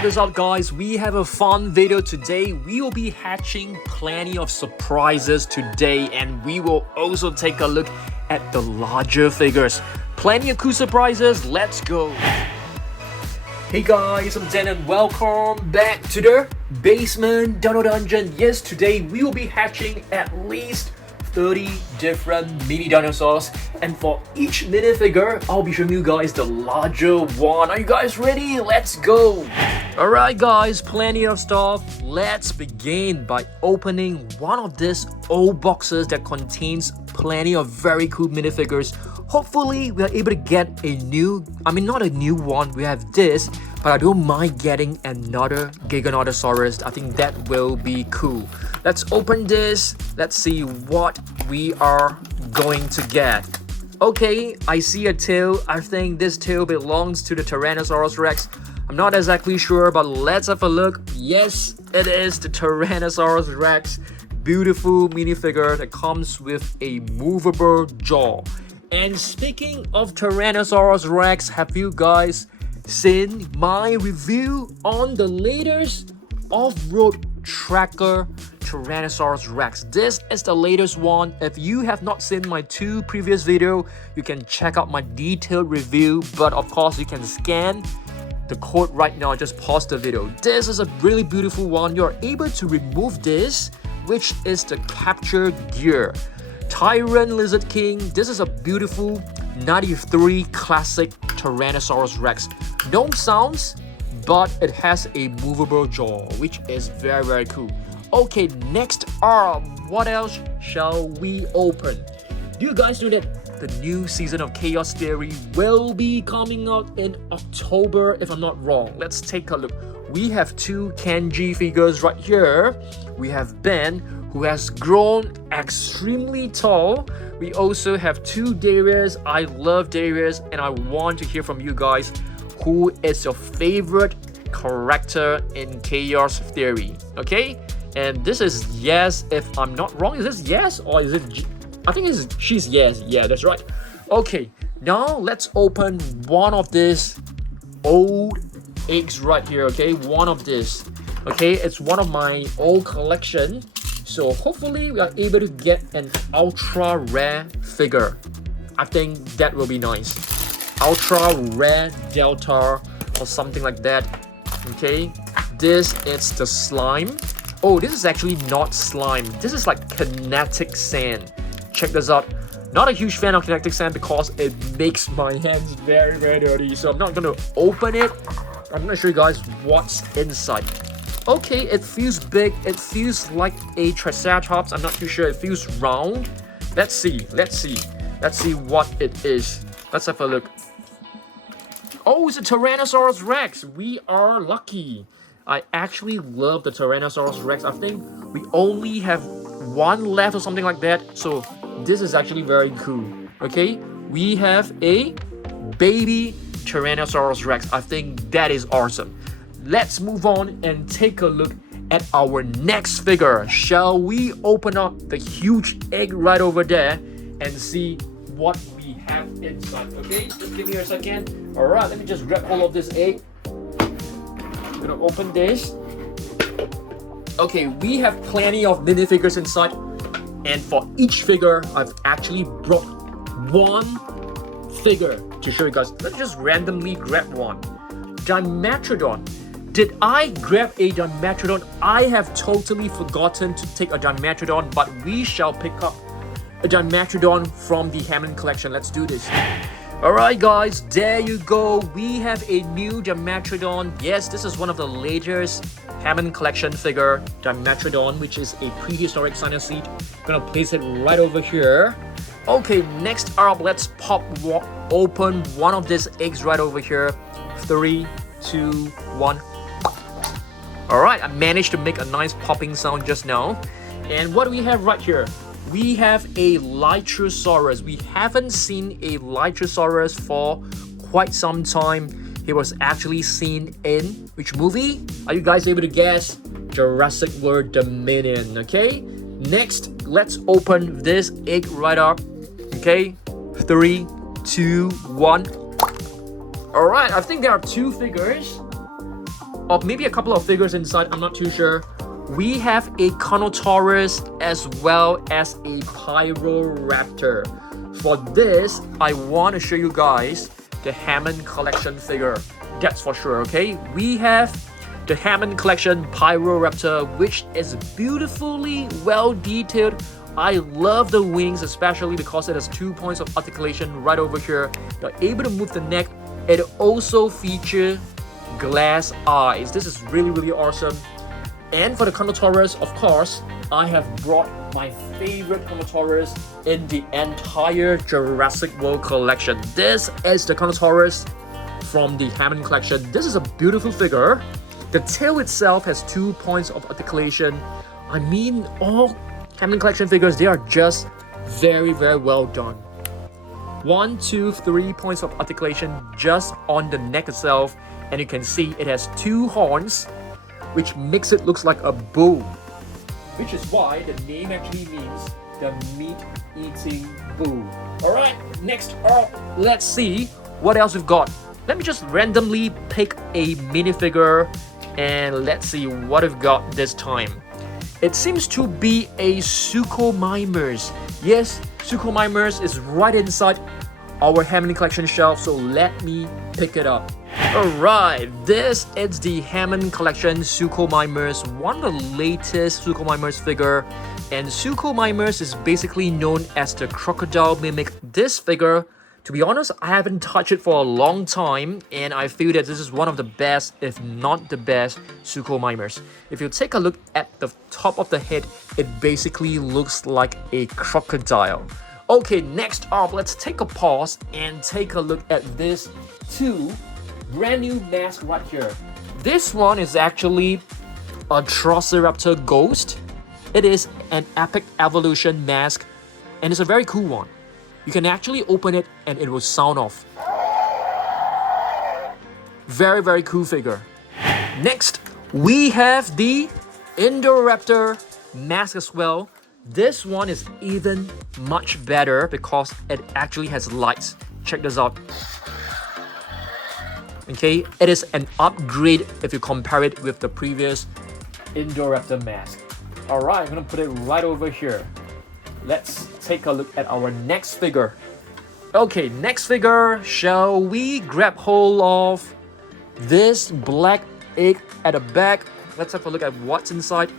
check this out, guys. We have a fun video today. We will be hatching plenty of surprises today, and we will also take a look at the larger figures. Plenty of cool surprises. Let's go. Hey guys, I'm Dan and welcome back to the Basement Dino Dungeon. Yes, today we will be hatching at least 30 different mini dinosaurs, and for each minifigure I'll be showing you guys the larger one. Are you guys ready? Let's go. Alright guys, plenty of stuff. Let's begin by opening one of these old boxes that contains plenty of very cool minifigures. Hopefully we are able to get a new, not a new one, we have this, but I don't mind getting another Giganotosaurus. I think that will be cool. Let's open this. Let's see what we are going to get. Okay, I see a tail. I think this tail belongs to the Tyrannosaurus Rex. I'm not exactly sure, but let's have a look. Yes, it is the Tyrannosaurus Rex. Beautiful minifigure that comes with a movable jaw. And speaking of Tyrannosaurus Rex, have you guys seen my review on the latest off-road tracker Tyrannosaurus Rex? This is the latest one. If you have not seen my two previous videos, you can check out my detailed review, but of course you can scan the code right now. Just pause the video. This is a really beautiful one. You're able to remove this, which is the capture gear. Tyrant Lizard King. This is a beautiful 93 classic Tyrannosaurus Rex. No sounds, but it has a movable jaw, which is very, very cool. Okay, next up, what else shall we open? Do you guys know that the new season of Chaos Theory will be coming out in October, if I'm not wrong? Let's take a look. We have two Kenji figures right here. We have Ben, who has grown extremely tall. We also have two Darius. I love Darius, and I want to hear from you guys. Who is your favorite character in Chaos Theory? Okay, and this is yes, if I'm not wrong. Is this yes or is it I think she's yes. Yeah, that's right. Okay, now let's open one of these old eggs right here. Okay, one of this. Okay, it's one of my old collection. So hopefully we are able to get an ultra rare figure. I think that will be nice. Ultra rare Delta or something like that. Okay, this is the slime. Oh, this is actually not slime. This is like kinetic sand. Check this out. Not a huge fan of kinetic sand because it makes my hands very, very dirty. So I'm not going to open it. I'm going to show you guys what's inside. Okay, it feels big. It feels like a Triceratops. I'm not too sure. It feels round. Let's see. Let's see what it is. Let's have a look. Oh, it's a Tyrannosaurus Rex. We are lucky. I actually love the Tyrannosaurus Rex. I think we only have one left or something like that. So this is actually very cool. Okay, we have a baby Tyrannosaurus Rex. I think that is awesome. Let's move on and take a look at our next figure. Shall we open up the huge egg right over there and see what we have inside? Okay, just give me a second. Alright, let me just grab all of this egg. I'm gonna open this. Okay, we have plenty of minifigures inside, and for each figure I've actually brought one figure to show you guys. Let's just randomly grab one. Dimetrodon. Did I grab a Dimetrodon? I have totally forgotten to take a Dimetrodon, but we shall pick up a Dimetrodon from the Hammond Collection. Let's do this. Alright guys, there you go. We have a new Dimetrodon. Yes, this is one of the latest Hammond Collection figure, Dimetrodon, which is a prehistoric Cynosuite. Gonna place it right over here. Okay, next up, let's open one of these eggs right over here. 3, 2, 1. Alright, I managed to make a nice popping sound just now. And what do we have right here? We have a Lytrosaurus. We haven't seen a Lytrosaurus for quite some time. He was actually seen in which movie? Are you guys able to guess? Jurassic World Dominion. Okay, next let's open this egg right up. Okay, 3, 2, 1. Alright, I think there are two figures. or maybe a couple of figures inside, I'm not too sure. We have a Giganotosaurus as well as a Pyroraptor. For this, I want to show you guys the Hammond Collection figure. That's for sure, okay? We have the Hammond Collection Pyroraptor, which is beautifully well detailed. I love the wings, especially because it has 2 points of articulation right over here. You're able to move the neck. It also features glass eyes. This is really awesome. And for the Giganotosaurus, of course, I have brought my favorite Giganotosaurus in the entire Jurassic World collection. This is the Giganotosaurus from the Hammond Collection. This is a beautiful figure. The tail itself has 2 points of articulation. I mean, all Hammond Collection figures, they are just very well done. 1, 2, 3 points of articulation just on the neck itself. And you can see it has 2 horns, which makes it look like a bull, which is why the name actually means the meat-eating bull. Alright, next up, let's see what else we've got. Let me just randomly pick a minifigure and let's see what we've got this time. It seems to be a Suchomimus. Yes, Suchomimus is right inside our Hammond Collection shelf, so let me pick it up. Alright, this is the Hammond Collection Suchomimus, one of the latest Suchomimus figure. And Suchomimus is basically known as the crocodile mimic. This figure, to be honest, I haven't touched it for a long time, and I feel that this is one of the best, if not the best, Suchomimus. If you take a look at the top of the head, it basically looks like a crocodile. Okay, next up, let's take a pause and take a look at this 2 brand new mask right here. This one is actually a Triceratops ghost. It is an epic evolution mask, and it's a very cool one. You can actually open it and it will sound off. Very cool figure. Next, we have the Indoraptor mask as well. This one is even much better because it actually has lights. Check this out. Okay, it is an upgrade if you compare it with the previous Indoraptor mask. Alright, I'm gonna put it right over here. Let's take a look at our next figure. Okay, next figure. Shall we grab hold of this black egg at the back? Let's have a look at what's inside.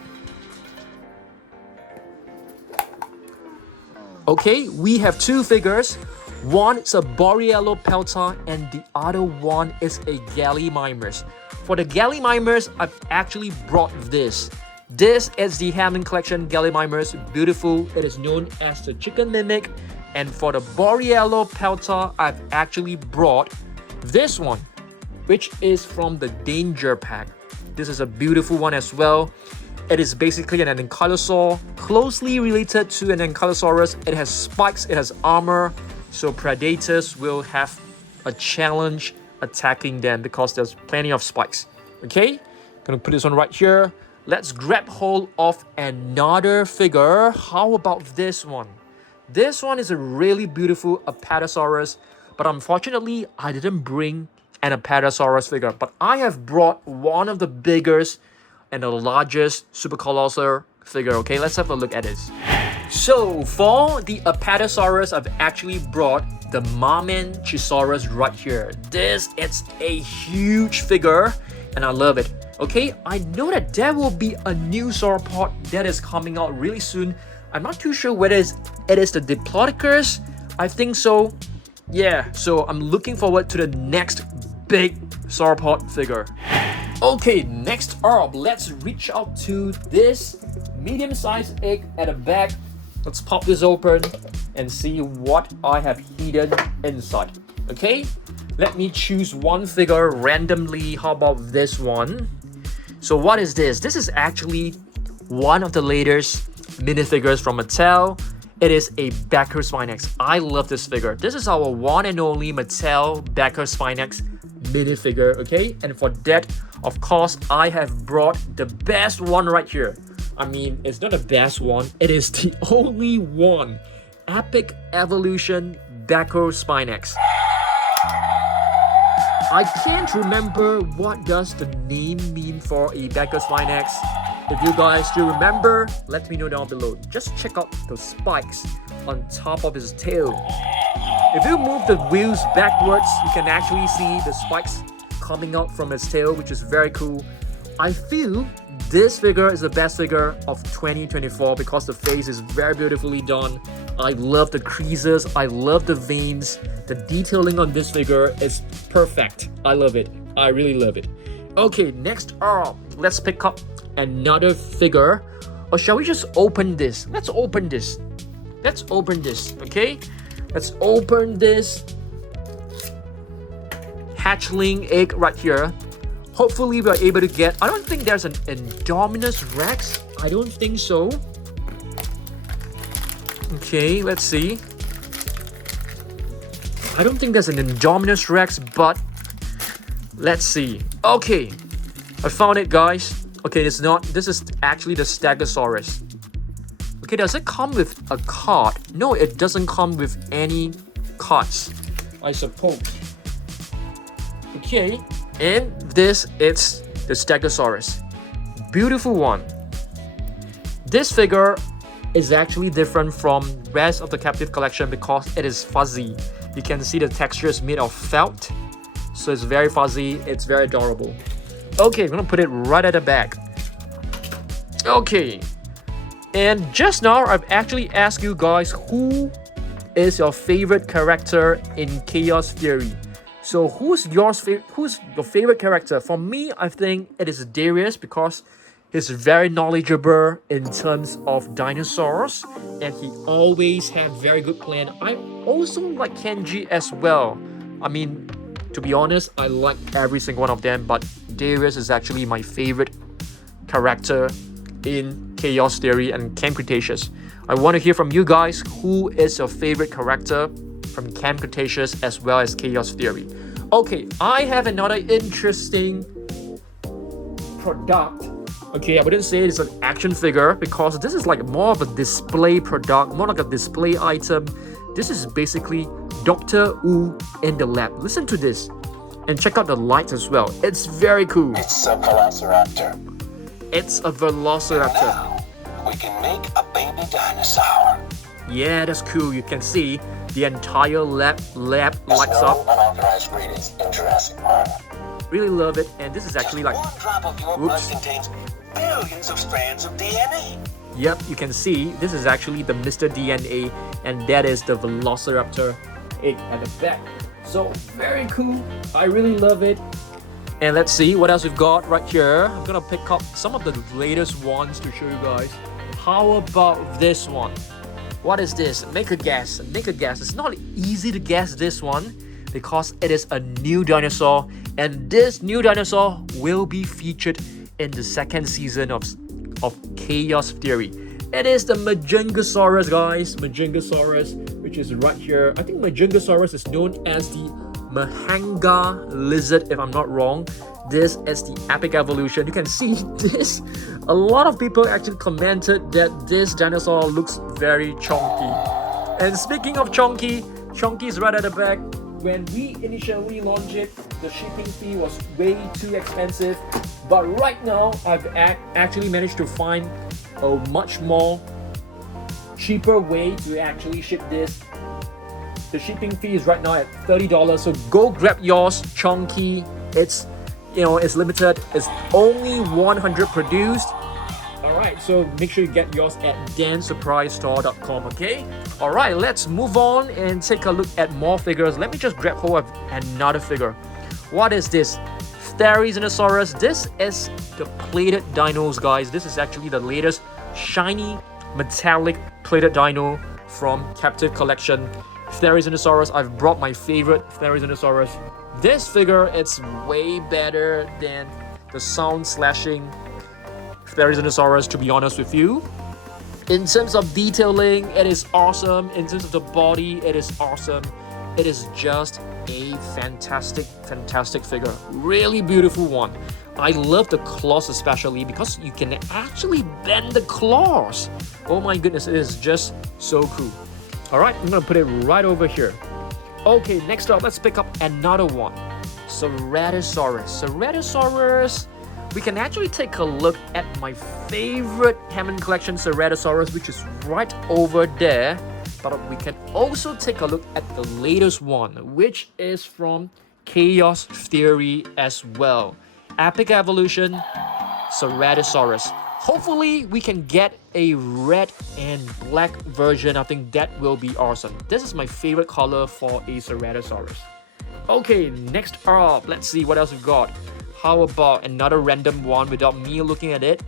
Okay, we have 2 figures. One is a Barionyx and the other one is a Gallimimus. For the Gallimimus, I've actually brought this. This is the Hammond Collection Gallimimus. Beautiful. It is known as the chicken mimic. And for the Barionyx, I've actually brought this one, which is from the Danger Pack. This is a beautiful one as well. It is basically an ankylosaur, closely related to an ankylosaurus. It has spikes, it has armor, so predators will have a challenge attacking them because there's plenty of spikes. Okay, gonna put this one right here. Let's grab hold of another figure. How about this one? This one is a really beautiful Apatosaurus, but unfortunately, I didn't bring an Apatosaurus figure, but I have brought one of the biggest and the largest super colossal figure. Okay, let's have a look at this. So for the Apatosaurus, I've actually brought the Mamenchisaurus right here. This is a huge figure and I love it. Okay, I know that there will be a new sauropod that is coming out really soon. I'm not too sure whether it is the Diplodocus. I think so. Yeah, so I'm looking forward to the next big sauropod figure. Okay, next up, let's reach out to this medium-sized egg at the back. Let's pop this open and see what I have hidden inside. Okay, let me choose one figure randomly. How about this one? So what is this? This is actually one of the latest minifigures from Mattel. It is a Barionyx. I love this figure. This is our one and only Mattel Barionyx minifigure, okay? And for that, of course, I have brought the best one right here. I mean, it's not the best one. It is the only one. Epic Evolution Barionyx. I can't remember what does the name mean for a Bacchus X. If you guys still remember, let me know down below. Just check out the spikes on top of his tail. If you move the wheels backwards, you can actually see the spikes coming out from his tail, which is very cool. I feel this figure is the best figure of 2024 because the face is very beautifully done. I love the creases, I love the veins. The detailing on this figure is perfect. I love it. I really love it. Okay, next up, let's pick up another figure. Or shall we just open this? Let's open this. Let's open this, okay? Let's open this hatchling egg right here. Hopefully we're able to get... I don't think there's an Indominus Rex. I don't think so. Okay, let's see. I don't think there's an Indominus Rex, but let's see. Okay, I found it, guys. Okay, it's not. This is actually the Stegosaurus. Okay, does it come with a card? No, it doesn't come with any cards, I suppose. Okay, and this is the Stegosaurus. Beautiful one. This figure is actually different from rest of the Captivz collection because it is fuzzy. You can see the texture is made of felt, so it's very fuzzy. It's very adorable. Okay, I'm gonna put it right at the back. Okay, and just now I've actually asked you guys who is your favorite character in Chaos Theory. So who's your favorite character? For me, I think it is Darius because he's very knowledgeable in terms of dinosaurs and he always had very good plan. I also like Kenji as well. I mean, to be honest, I like every single one of them, but Darius is actually my favorite character in Chaos Theory and Camp Cretaceous. I want to hear from you guys who is your favorite character from Camp Cretaceous as well as Chaos Theory. Okay, I have another interesting product. Okay, I wouldn't say it's an action figure because this is like more of a display product, more like a display item. This is basically Dr. Wu in the lab. Listen to this and check out the lights as well. It's very cool. It's a velociraptor. It's a velociraptor. Now we can make a baby dinosaur. Yeah, that's cool. You can see the entire lab lights There's up. no unauthorized breedings in Jurassic Park. Really love it, and this is actually like... One drop of your blood contains billions of strands of DNA. Yep, you can see this is actually the Mr. DNA, and that is the Velociraptor egg at the back. So very cool. I really love it. And let's see what else we've got right here. I'm gonna pick up some of the latest ones to show you guys. How about this one? What is this? Make a guess. Make a guess. It's not easy to guess this one because it is a new dinosaur, and this new dinosaur will be featured in the second season of Chaos Theory. It is the Majungasaurus, guys. Majungasaurus, which is right here. I think Majungasaurus is known as the Mahanga lizard, if I'm not wrong. This is the epic evolution. You can see this. A lot of people actually commented that this dinosaur looks very chunky. And speaking of chunky, chunky is right at the back. When we initially launched it, the shipping fee was way too expensive. But right now, I've actually managed to find a much more cheaper way to actually ship this. The shipping fee is right now at $30, so go grab yours, chunky. It's, you know, it's limited. It's only 100 produced. Alright, so make sure you get yours at dansurprisestore.com, okay? Alright, let's move on and take a look at more figures. Let me just grab hold of another figure. What is this? Therizinosaurus. This is the plated dinos, guys. This is actually the latest shiny metallic plated dino from Captivz collection. Therizinosaurus. I've brought my favorite Therizinosaurus. This figure, it's way better than the sound slashing Therizinosaurus, to be honest with you. In terms of detailing, it is awesome. In terms of the body, it is awesome. It is just a fantastic figure. Really beautiful one. I love the claws especially because you can actually bend the claws. Oh my goodness, it is just so cool. Alright, I'm gonna put it right over here. Okay, next up, let's pick up another one. Ceratosaurus. We can actually take a look at my favorite Hammond Collection Ceratosaurus, which is right over there. But we can also take a look at the latest one, which is from Chaos Theory as well. Epic Evolution Ceratosaurus. Hopefully we can get a red and black version. I think that will be awesome. This is my favorite color for a Ceratosaurus. Okay, next up, let's see what else we've got. How about another random one without me looking at it?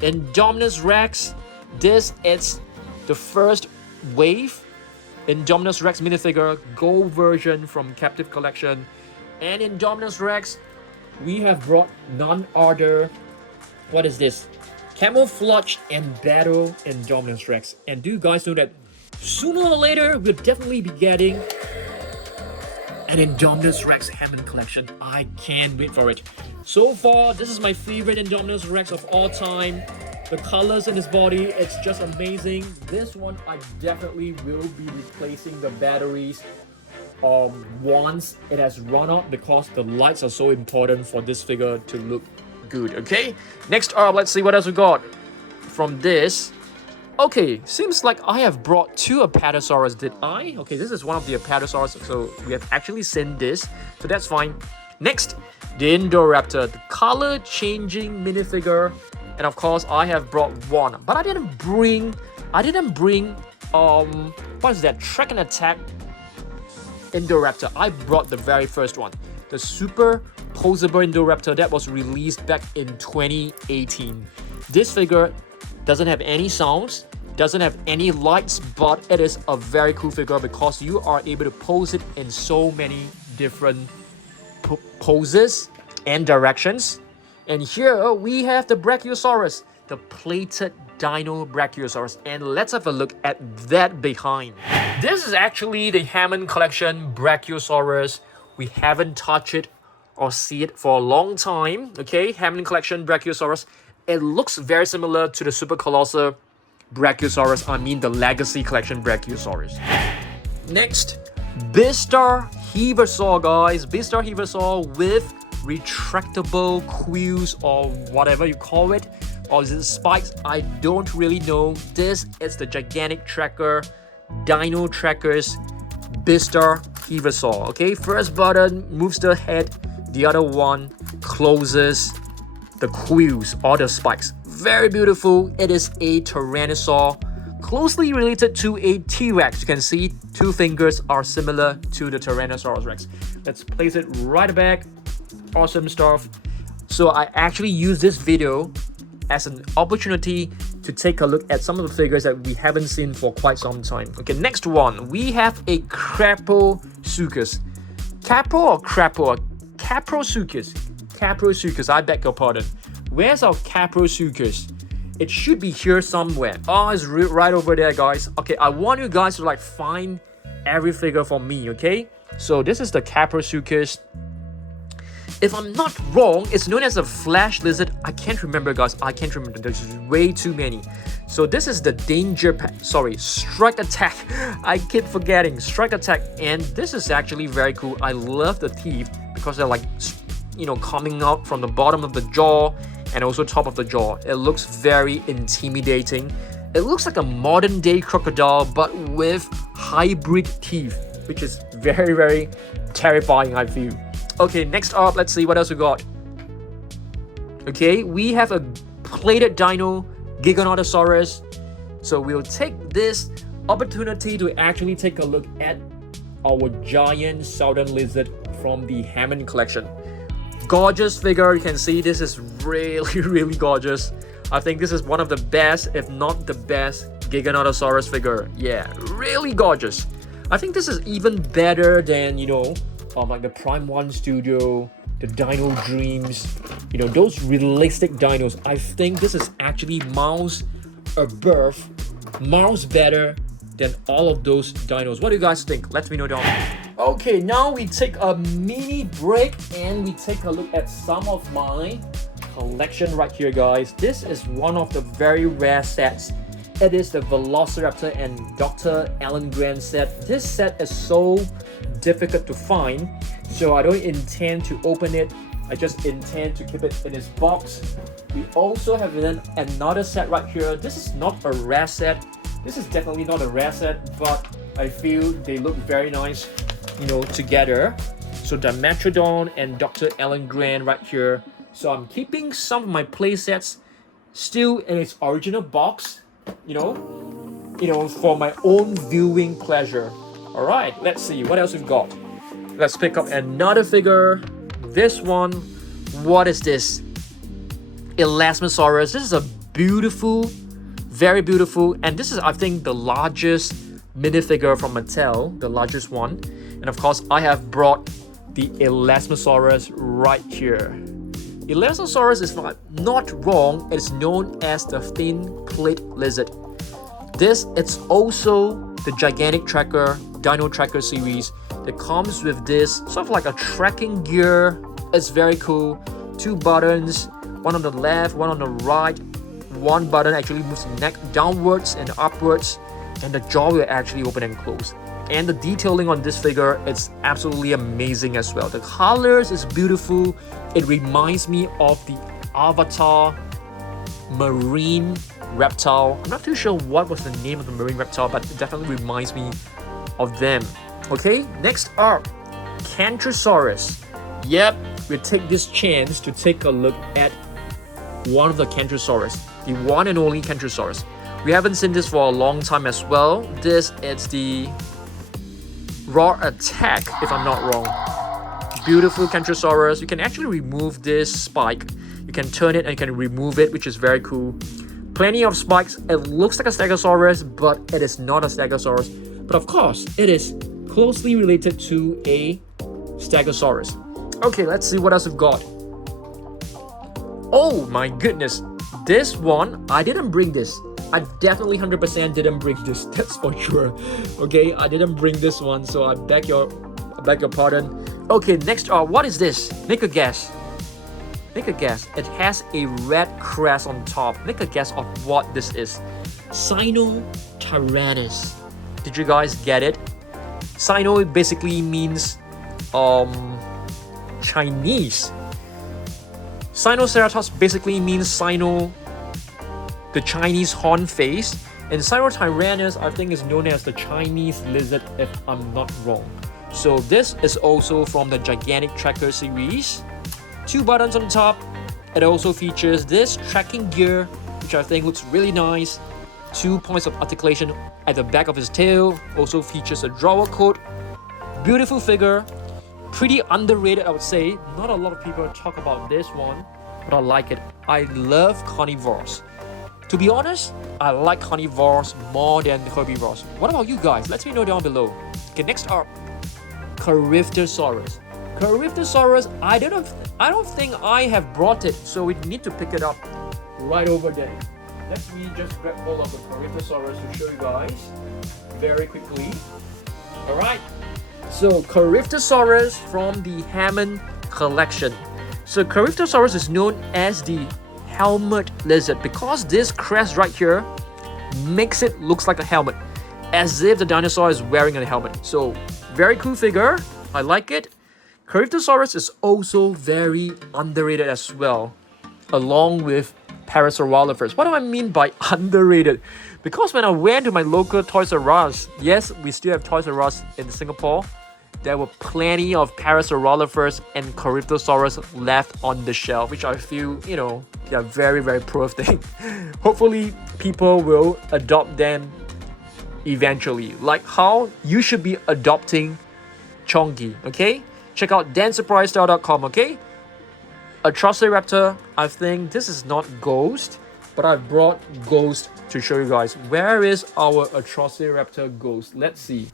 Indominus Rex. This is the first wave Indominus Rex minifigure gold version from Captivz collection. And Indominus Rex, we have brought none other. What is this? Camouflage and battle Indominus Rex. And do you guys know that sooner or later we'll definitely be getting an Indominus Rex Hammond Collection. I can't wait for it. So far, this is my favorite Indominus Rex of all time. The colors in his body, it's just amazing. This one, I definitely will be replacing the batteries once it has run out, because the lights are so important for this figure to look good. Okay, next up, let's see what else we got from this. Okay, seems like I have brought two Apatosaurus, did I? Okay, this is one of the Apatosaurus, so we have actually seen this, so that's fine. Next, the Indoraptor, the color changing minifigure. And of course, I have brought one, but I didn't bring, what is that? Track and Attack Indoraptor. I brought the very first one, the super posable Indoraptor that was released back in 2018. This figure doesn't have any sounds, doesn't have any lights, but it is a very cool figure because you are able to pose it in so many different poses and directions. And here we have the Brachiosaurus, the plated Dino Brachiosaurus, and let's have a look at that behind. This is actually the Hammond Collection Brachiosaurus. We haven't touched it or see it for a long time. Okay, Hammond Collection Brachiosaurus. It looks very similar to the Super Colossal Brachiosaurus. I mean the Legacy Collection Brachiosaurus. Next, Beastar Heavisaur, guys. Beastar Heavisaur with retractable quills or whatever you call it, or is it spikes? I don't really know. This is the gigantic tracker, Dino Trackers Beastar Heavisaur. Okay, first button moves the head, the other one closes the quills or the spikes. Very beautiful. It is a Tyrannosaur, closely related to a T-Rex. You can see two fingers are similar to the Tyrannosaurus Rex. Let's place it right back. Awesome stuff. So I actually use this video as an opportunity to take a look at some of the figures that we haven't seen for quite some time. Okay, next one, we have a Caprosuchus. Capro or Crapo? Caprosuchus. Caprosuchus, I beg your pardon. Where's our Caprosuchus? It should be here somewhere. Oh, it's right over there, guys. Okay, I want you guys to find every figure for me, okay? So this is the Caprosuchus. If I'm not wrong, it's known as a flash lizard. I can't remember, guys. I can't remember. There's way too many. So this is the Strike Attack. I keep forgetting. Strike Attack. And this is actually very cool. I love the teeth because they're coming out from the bottom of the jaw and also top of the jaw. It looks very intimidating. It looks like a modern day crocodile, but with hybrid teeth, which is very, very terrifying, I feel. Okay, next up, let's see what else we got. Okay, we have a plated dino, Giganotosaurus. So we'll take this opportunity to actually take a look at our giant southern lizard from the Hammond Collection. Gorgeous figure, you can see this is really, really gorgeous. I think this is one of the best, if not the best, Giganotosaurus figure. Yeah, really gorgeous. I think this is even better than, like the Prime 1 Studio, the Dino Dreams, those realistic dinos. I think this is actually miles above, miles better than all of those dinos. What do you guys think? Let me know down below. Okay, now we take a mini break and we take a look at some of my collection right here, guys. This is one of the very rare sets It is the Velociraptor and Dr. Alan Grant set. This set is so difficult to find, so I don't intend to open it. I just intend to keep it in its box. We also have then another set right here. This is not a rare set. This is definitely not a rare set, but I feel they look very nice, you know, together. So the Dimetrodon and Dr. Alan Grant right here. So I'm keeping some of my play sets still in its original box, you know, for my own viewing pleasure. All right, let's see what else we've got. Let's pick up another figure. This one, what is this? Elasmosaurus. This is a beautiful, very beautiful, and this is, I think, the largest minifigure from Mattel, the largest one. And of course, I have brought the Elasmosaurus right here. Elasmosaurus is not wrong. It's known as the thin plate lizard. This, it's also the gigantic tracker, Dino Tracker series that comes with this sort of like a tracking gear. It's very cool. 2 buttons, one on the left, one on the right. One button actually moves the neck downwards and upwards, and the jaw will actually open and close. And the detailing on this figure is absolutely amazing as well. The colors is beautiful. It reminds me of the Avatar marine reptile. I'm not too sure what was the name of the marine reptile, but it definitely reminds me of them. Okay, next up, Cantrosaurus. Yep, we'll take this chance to take a look at one of the Cantrosaurus, the one and only Cantrosaurus. We haven't seen this for a long time as well. This is the Raw Attack, if I'm not wrong. Beautiful Cantrosaurus. You can actually remove this spike. You can turn it and you can remove it, which is very cool. Plenty of spikes. It looks like a stegosaurus, but it is not a stegosaurus. But of course, it is closely related to a stegosaurus. Okay, let's see what else we've got. Oh my goodness. This one, I didn't bring this. I definitely 100% didn't bring this, that's for sure. Okay, I didn't bring this one, so I beg your pardon. Okay, next up, what is this? Make a guess. Make a guess. It has a red crest on top. Make a guess of what this is. Sinotyrannus. Did you guys get it? Sino basically means Chinese. Sinoceratops basically means Sino, the Chinese horn face, and Sinotyrannus I think is known as the Chinese lizard, if I'm not wrong. So this is also from the Gigantic Tracker series. 2 buttons on top. It also features this tracking gear, which I think looks really nice. 2 points of articulation at the back of his tail. Also features a drawer coat. Beautiful figure. Pretty underrated, I would say. Not a lot of people talk about this one, but I like it. I love carnivores. To be honest, I like carnivores more than herbivores. What about you guys? Let me know down below. Okay, next up, Corythosaurus. Corythosaurus, I don't think I have brought it, so we need to pick it up right over there. Let me just grab hold of the Corythosaurus to show you guys very quickly. Alright, so Corythosaurus from the Hammond Collection. So Corythosaurus is known as the helmet lizard because this crest right here makes it looks like a helmet, as if the dinosaur is wearing a helmet. So very cool figure. I like it. Corythosaurus is also very underrated as well, along with Parasaurolophus. What do I mean by underrated? Because when I went to my local Toys R Us, yes, we still have Toys R Us in Singapore, there were plenty of Parasaurolophus and Corythosaurus left on the shelf, which I feel, you know, they are very, very poor thing. Hopefully, people will adopt them eventually, like how you should be adopting Chongi, okay? Check out dansurprisestyle.com, okay? Atrociraptor, I think this is not Ghost, but I've brought Ghost to show you guys. Where is our Atrociraptor Ghost? Let's see.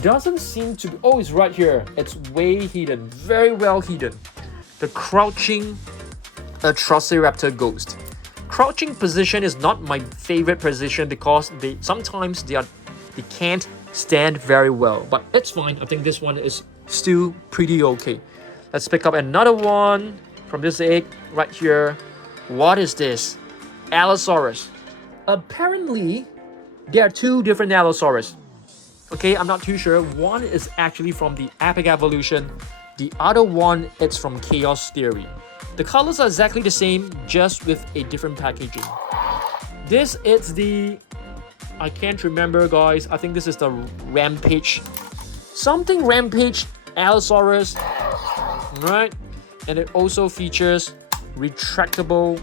Doesn't seem to be... Oh, it's right here. It's way hidden. Very well hidden. The crouching Atrociraptor Ghost. Crouching position is not my favorite position because they can't stand very well, but it's fine. I think this one is still pretty okay. Let's pick up another one from this egg right here. What is this? Allosaurus. Apparently, there are two different Allosaurus. Okay, I'm not too sure. One is actually from the Epic Evolution. The other one is from Chaos Theory. The colors are exactly the same, just with a different packaging. This is the... I can't remember, guys. I think this is the Rampage. Something Rampage Allosaurus. Right? And it also features retractable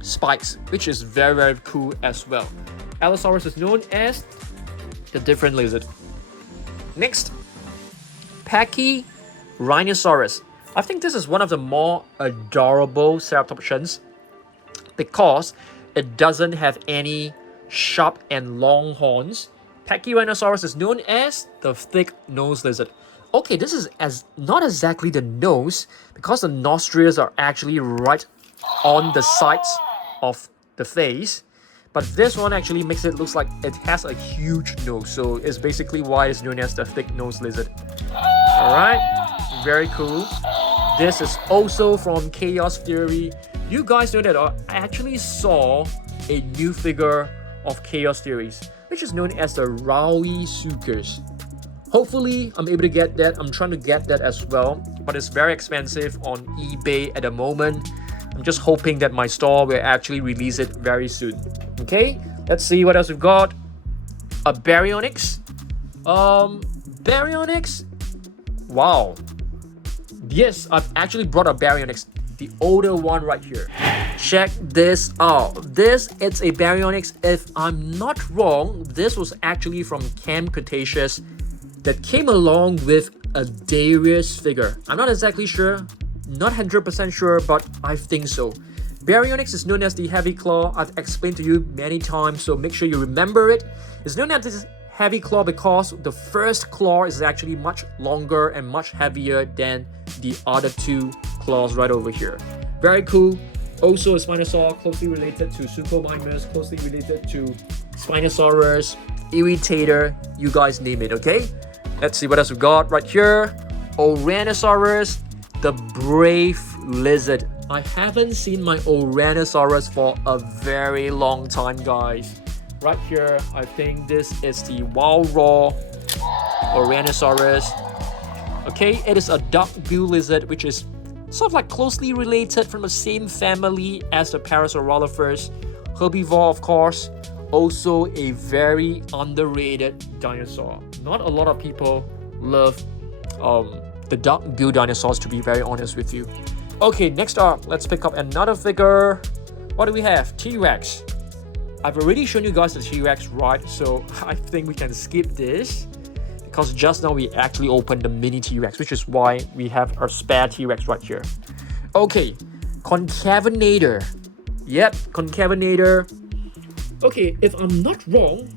spikes, which is very, very cool as well. Allosaurus is known as the different lizard. Next, Brachiosaurus. I think this is one of the more adorable ceratopsians because it doesn't have any sharp and long horns. Brachiosaurus is known as the thick-nosed lizard. Okay, this is not exactly the nose because the nostrils are actually right on the sides of the face. But this one actually makes it look like it has a huge nose. So it's basically why it's known as the thick-nosed lizard. Alright, very cool. This is also from Chaos Theory. You guys know that I actually saw a new figure of Chaos Theories, which is known as the Rauisuchus. Hopefully, I'm able to get that. I'm trying to get that as well, but it's very expensive on eBay at the moment. I'm just hoping that my store will actually release it very soon. Okay, let's see what else we've got. A Barionyx. Barionyx. Wow. Yes, I've actually brought a Barionyx, the older one right here. Check this out. This is a Barionyx. If I'm not wrong, this was actually from Camp Cretaceous that came along with a Darius figure. I'm not exactly sure, not 100% sure, but I think so. Barionyx is known as the Heavy Claw. I've explained to you many times, so make sure you remember it. It's known as this Heavy Claw because the first claw is actually much longer and much heavier than the other two claws right over here. Very cool. Also a Spinosaurus, closely related to Suchomimus, closely related to Spinosaurus, Irritator, you guys name it, okay? Let's see what else we got right here. Oranosaurus, the Brave Lizard. I haven't seen my Oranosaurus for a very long time, guys. Right here, I think this is the Wild Raw Oranosaurus. Okay, it is a duck-bill lizard, which is sort of like closely related from the same family as the Parasaurolophus. Herbivore, of course. Also a very underrated dinosaur. Not a lot of people love the duck-bill dinosaurs, to be very honest with you. Okay, next up, let's pick up another figure. What do we have? T-Rex. I've already shown you guys the T-Rex, right? So I think we can skip this because just now we actually opened the mini T-Rex, which is why we have our spare T-Rex right here. Okay, Concavenator. Yep, Concavenator. Okay, if I'm not wrong,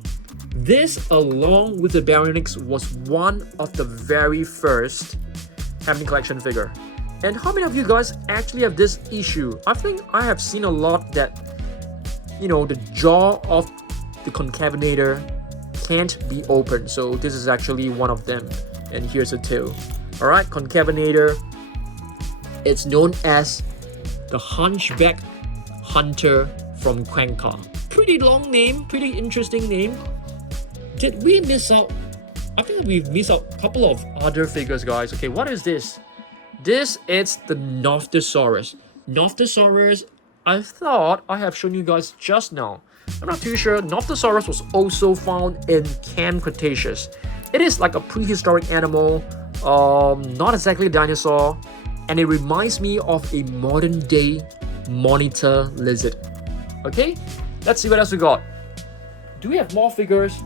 this along with the Barionyx was one of the very first Hammond Collection figure. And how many of you guys actually have this issue? I think I have seen a lot that, you know, the jaw of the Concavenator can't be opened. So this is actually one of them. And here's a tail. Alright, Concavenator. It's known as the Hunchback Hunter from Cuenca. Pretty long name, pretty interesting name. Did we miss out? I think we've missed out a couple of other figures, guys. Okay, what is this? This is the Nothosaurus. Nothosaurus, I thought I have shown you guys just now. I'm not too sure. Nothosaurus was also found in Camp Cretaceous. It is like a prehistoric animal, not exactly a dinosaur, and it reminds me of a modern day monitor lizard. Okay, let's see what else we got. Do we have more figures?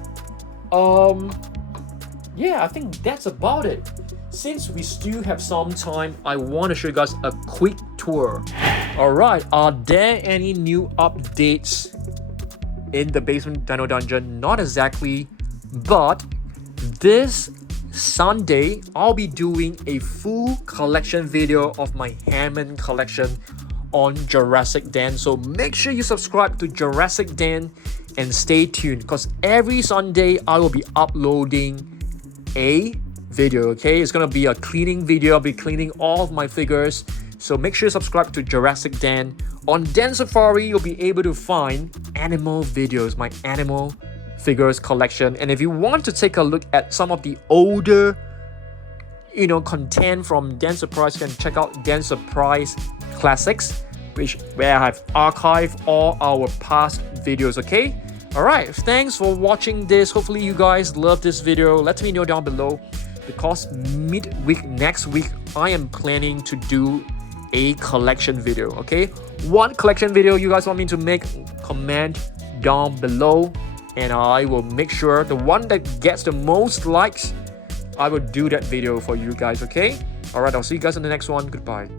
Yeah, I think that's about it. Since we still have some time, I want to show you guys a quick tour. Alright, are there any new updates in the Basement Dino Dungeon? Not exactly, but this Sunday, I'll be doing a full collection video of my Hammond collection on Jurassic Den. So make sure you subscribe to Jurassic Den and stay tuned because every Sunday I will be uploading a video. Okay, it's gonna be a cleaning video. I'll be cleaning all of my figures, So make sure you subscribe to Jurassic Dan. On Dan Safari, you'll be able to find animal videos, my animal figures collection. And if you want to take a look at some of the older content from Dan Surprise, you can check out Dan Surprise Classics, where I have archived all our past videos. Okay, all right, thanks for watching this. Hopefully you guys love this video. Let me know down below, because midweek next week I am planning to do a collection video. Okay, what collection video you guys want me to make, comment down below, and I will make sure the one that gets the most likes, I will do that video for you guys. Okay, all right, I'll see you guys in the next one. Goodbye.